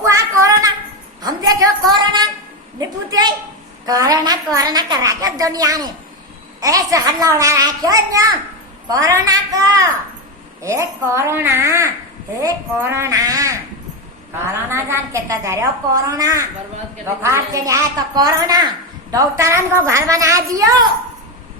कुआ कोरोना हम देखो कोरोना निपुते कोरोना कोरोना करा के दुनिया ने ऐसे हल्ला उड़ा रखो न कोरोना को हे कोरोना कोरोना जान के धरो कोरोना बुखार चढ़ा है तो कोरोना डॉक्टर को घर बना दियो।